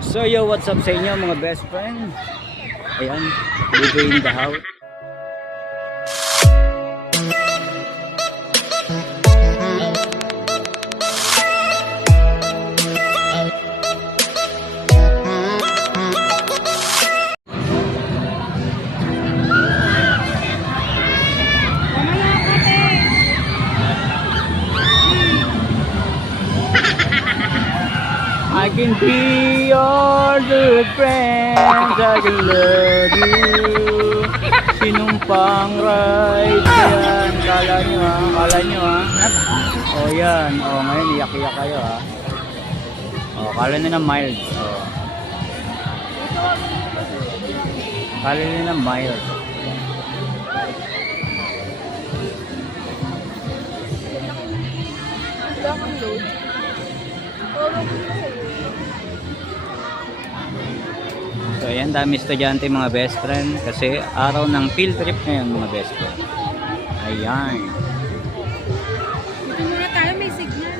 So yo, what's up sa inyo mga best friend? Ayan, living in the house. I can be your good friend, I can love you. Sinumpang right yan. Kala nyo ha. O yan, o ngayon iyak-iyak kayo ha. O kala nyo na mild. O. Kala nyo na mild. So ayan, dami estudyante mga best friend kasi araw ng field trip ngayon mga best friend. Ayan. Dito muna tayo, may signal.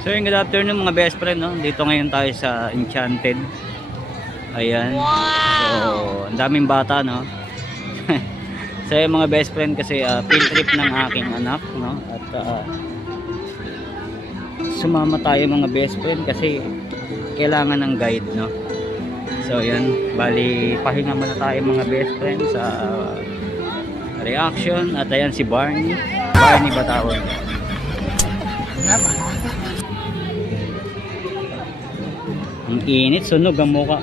So yung good afternoon mga best friend, no? Dito ngayon tayo sa Enchanted. Ayan. So ang daming bata, no? So yung mga best friend kasi field trip ng aking anak, no? At sumama tayo mga best friend kasi kailangan ng guide, no? So yun, bali pahinga muna tayo mga best friend sa reaction. At ayan si Barney Bataon. Ang init, sunog ang mukha.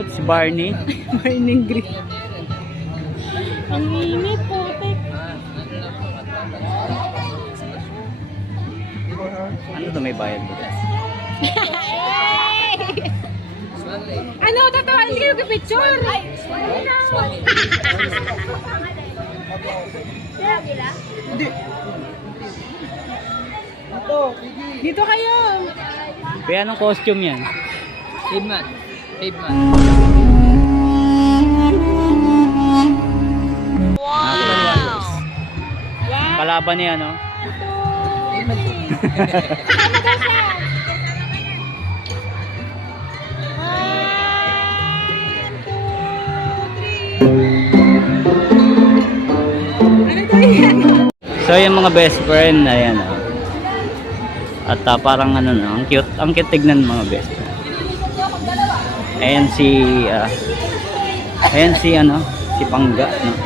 Si Barney. Barney Green. Ang init po, Ano to, may bayad ba? ano, totoo, hindi kayo picture. Dito kayo. Kaya anong costume yan? Pavement. Wow! Kalaban niya, no? So yung mga best friend, ayan, oh. At parang ano, no? Ang cute tignan mga best friend. Ayan si ano, si Pangga, no?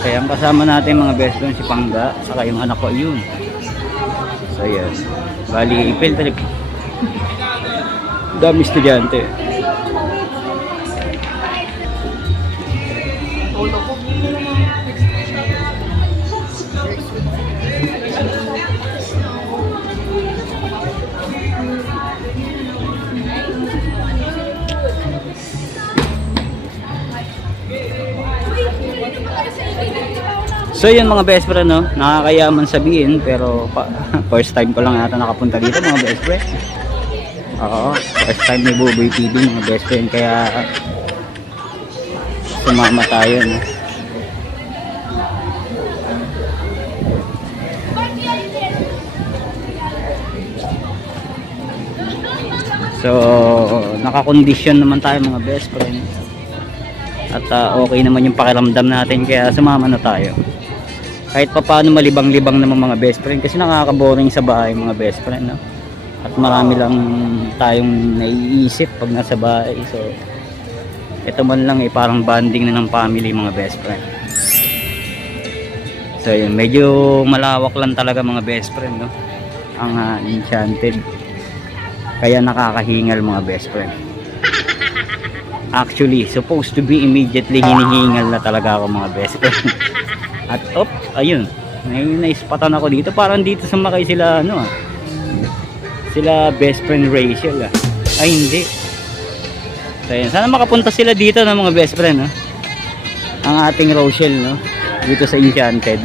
Kaya ang kasama natin mga best friend si Pangga, saka yung anak ko yun. So yes, bali field trip. Dami estudyante. So yun mga best friend, no? Nakakayaman sabihin pero first time ko lang yata nakapunta dito mga best friend. Oo, first time ni Buboy TV mga best friend, kaya sumama tayo, no? So nakakondisyon naman tayo mga best friend. At okay naman yung pakiramdam natin, kaya sumama na tayo. Kahit pa paano malibang-libang naman mga best friend kasi nakaka-boring sa bahay mga best friend, no? At marami lang tayong naiisip pag nasa bahay. So ito man lang parang bonding na ng family mga best friend. So yun, medyo malawak lang talaga mga best friend, no? Ang Enchanted. Kaya nakakahingal mga best friend. Actually, supposed to be immediately hinihingal na talaga ako mga best friend. At ayun, naispatan ako dito. Parang dito sumakay sila, ano, sila best friend Rachel, Ay hindi. So ayun, sana makapunta sila dito ng mga best friend, no? Ang ating Rochelle, no? Dito sa Enchanted.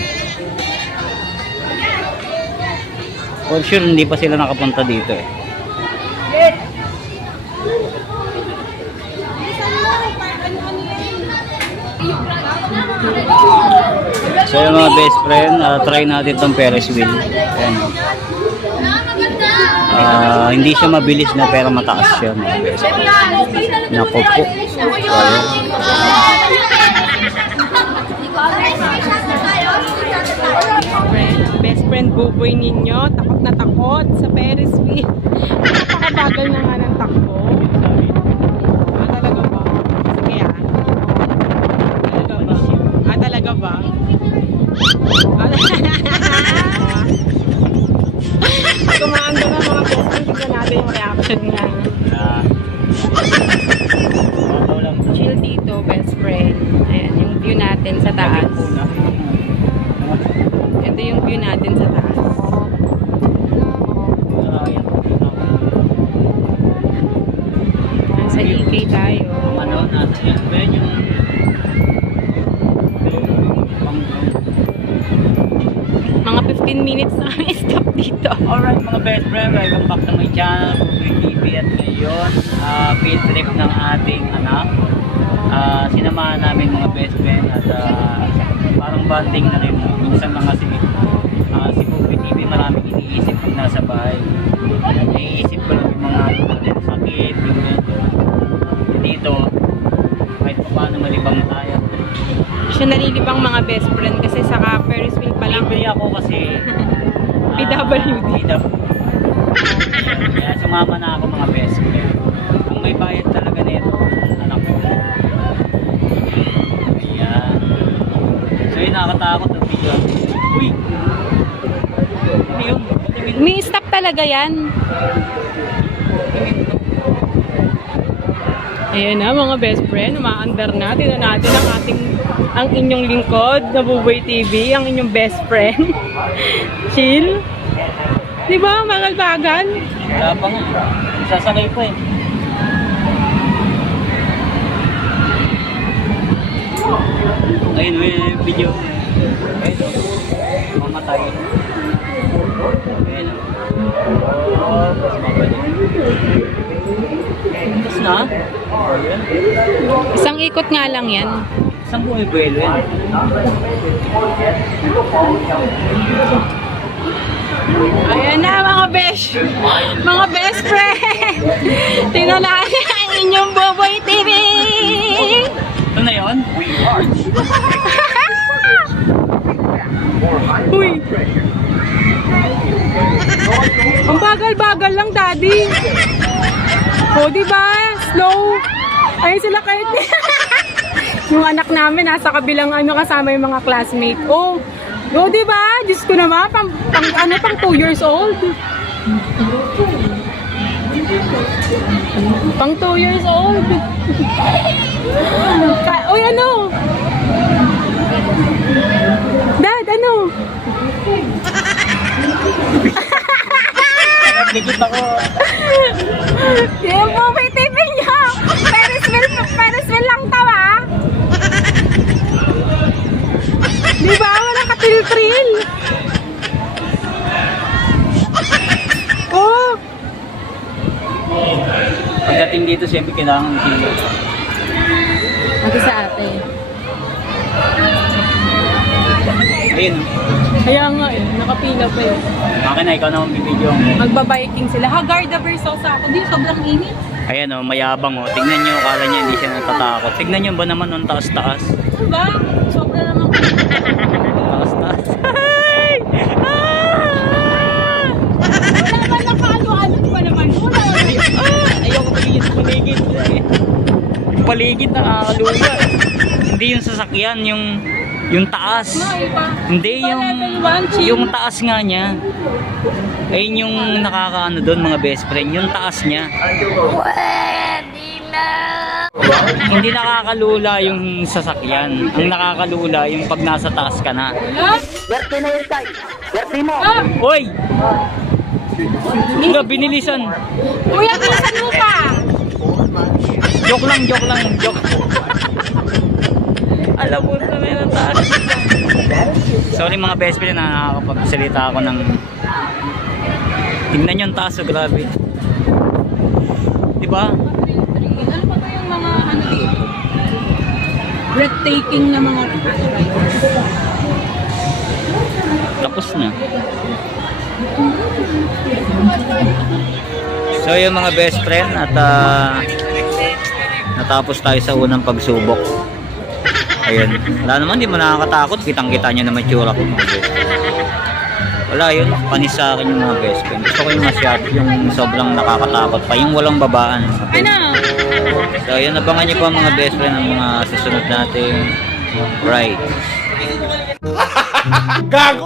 For sure hindi pa sila nakapunta dito, So yung mga best friend, try natin tong Ferris wheel. Ayan. Hindi siya mabilis na pero mataas siya. Mga best friend. Naku po. So, ayan. Best friend buboy ninyo, takot na takot sa Ferris wheel. Napakabagal na nga ng takbo. Talaga ba? Sige Talaga ba? Talaga ba? Kumaanda na mga best friend, tignan natin yung reaction niya. Chill dito, best friend. Ayan, yung view natin sa taas. Ito yung view natin sa taas. Nasa EK tayo. Nasa yan ba yung Mga 15 minutes na kami stop dito. Alright mga best friend, welcome back to my channel, Buboy TV. At ngayon, field trip ng ating anak. Sinamahan namin mga best friend at parang bonding na rin. Minsan lang kasi si Buboy TV maraming iniisip pag nasa bahay. Naiisip ko lang yung mga sakit, yung medyo. Dito, kahit pa paano malibang tayo. Siya nalilibang mga best friend kasi sa Ferris wheel pa lang. Libre ako kasi PWD. Kaya sumama na ako mga best friend. Ang may bayad talaga nito, anak ko. Ayan. So yun, nakakatakot ang video. Uy! Ano yun? May stop talaga yan. Ayan na mga best friend, umaandar na. Tignan natin ang inyong lingkod na Buboy TV, ang inyong best friend. Chill. Di ba? Bagal-bagal. Wala pa nga. Sasakay pa eh. Ayun, may video. Ayun, mamatay. Ayun. Oh, mas magaling. Tapos na? Ayun. Isang ikot nga lang yan. Saan bumibuelo yan? Ayan na mga best friend. Tingnan natin ang inyong Buboy TV. Ito na yun? Uy. Ang bagal-bagal lang, daddy. O, diba? Slow. Ayun sila kahit yung anak namin nasa kabilang kasama yung mga classmate. Oh, diba? Diyos ko naman, pang 2 years old. Pang 2 years old. Uy, ano? Dad, ano? Likit ako. Yung Buboy TV niyo. Ferris wheel lang tawa. Di ba? Wala ka thrill. Oh. Pagdating dito, siyempre kailangan sila. Ate sa ate. Ayun. Kaya nga nakapila pa yun. Akin na, ikaw naman bibidyo mo. Magbabiking sila. Hagarda versus ako. Di, sobrang init. Ayan o, mayabang o. Tignan nyo, akala nyo hindi siya natatakot. Tignan nyo ba naman ang taas-taas? Diba? Sobra naman. Taas-taas. Wala naman nakalo-ano. Di ba naman? Ayoko tumingin sa paligid. Yung paligid nakakalula. Hindi yung sasakyan, yung taas. Hindi yung taas nga niya. Ayun yung nakakaano doon mga best friend, yung taas niya. Hindi nakakalula yung sasakyan. Ang nakakalula yung pag nasa taas ka na. Swerte na yun, Tay. Swerte mo. Hoy! Nga binilisan. Kuya, bilisan mo pa. Joke lang. Alam mo na may nataas. Sorry mga best friend na nakakapagsalita ako ng... Tingnan nyo yung taas, so grabe. Diba? Ano pa ba yung mga dito? breathtaking na mga riders. Tapos na. So yung mga best friend at natapos tayo sa unang pagsubok. Ayun. Wala naman, di mo nakakatakot. Kitang-kita nyo naman tsura ko mga best friend. Wala yun. Panis sa akin yung mga best friend. Gusto ko yung masyado, yung sobrang nakakatakot pa. Yung walang babaan. Ano? So yun, abangan nyo po ang mga best friend ang mga susunod nating ride.